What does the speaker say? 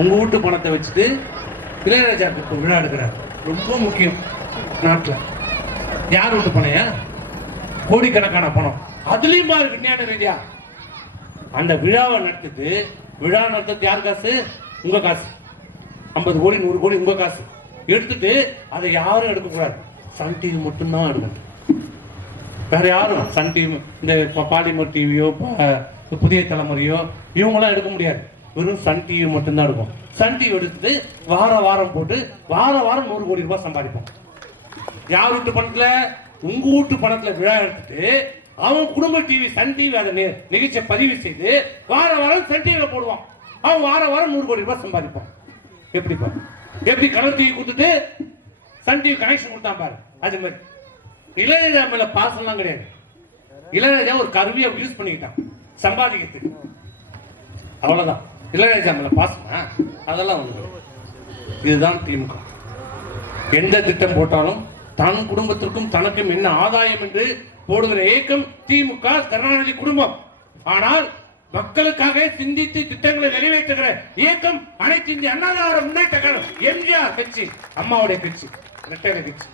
உங்க வீட்டு பணத்தை வச்சுட்டு இளையராஜாக்கு இப்போ விழா எடுக்கிறார். ரொம்ப முக்கியம் நாட்டில். யார் வீட்டு பணையா? கோடிக்கணக்கான பணம். அதுலயும் பாரு விஞ்ஞான ரீதியா அந்த விழாவை நடத்துது. விழா நடத்துறது யார் காசு? உங்க காசு. 50 கோடி 100 கோடி உங்க காசு எடுத்துட்டு அதை யாரும் எடுக்கக்கூடாது. சன் டிவி மட்டும்தான் எடுக்கணும். வேற யாரும் சன் டிவி, இந்த பாலிமர் டிவியோ புதிய தலைமுறையோ இவங்களாம் எடுக்க முடியாது. வெறும் சன் டிவி மட்டும்தான் இருக்கும். சன் டிவி எடுத்துட்டு வாரம் போட்டு வாரம் 100 கோடி ரூபாய் சம்பாதிப்போம். யார் வீட்டு பணத்துல? உங்க வீட்டு பணத்துல விழா எடுத்துட்டு அவன் குடும்ப டிவி சன் டிவி அதை நிகழ்ச்சியை பதிவு செய்து வாரம் சன் டிவியில போடுவான். அவன் வாரம் 100 கோடி ரூபாய் சம்பாதிப்பான். எப்படிப்பா? எப்படி கலர் டிவி கொடுத்துட்டு சன் டிவி கனெக்ஷன் கொடுத்தான் பாரு. அது மாதிரி இளையராஜா மேல பாசம்லாம் கிடையாது. இளையராஜா ஒரு கருவியை யூஸ் பண்ணிக்கிட்டான் சம்பாதிக்கிறதுக்கு, அவ்வளவுதான். இளையராஜா மேல பாசமா அதெல்லாம் ஒண்ணு. இதுதான் திமுக. எந்த திட்டம் போட்டாலும் தன் குடும்பத்திற்கும் தனக்கும் என்ன ஆதாயம் என்று போடுகிற இயக்கம் திமுக, கருணாநிதி குடும்பம். ஆனால் மக்களுக்காக சிந்தித்து திட்டங்களை நிறைவேற்றுகிற இயக்கம் அனைத்து இந்திய அண்ணா திராவிட முன்னேற்ற கழகம், எம்ஜிஆர் கட்சி, அம்மாவுடைய கட்சி, இரட்டை கட்சி.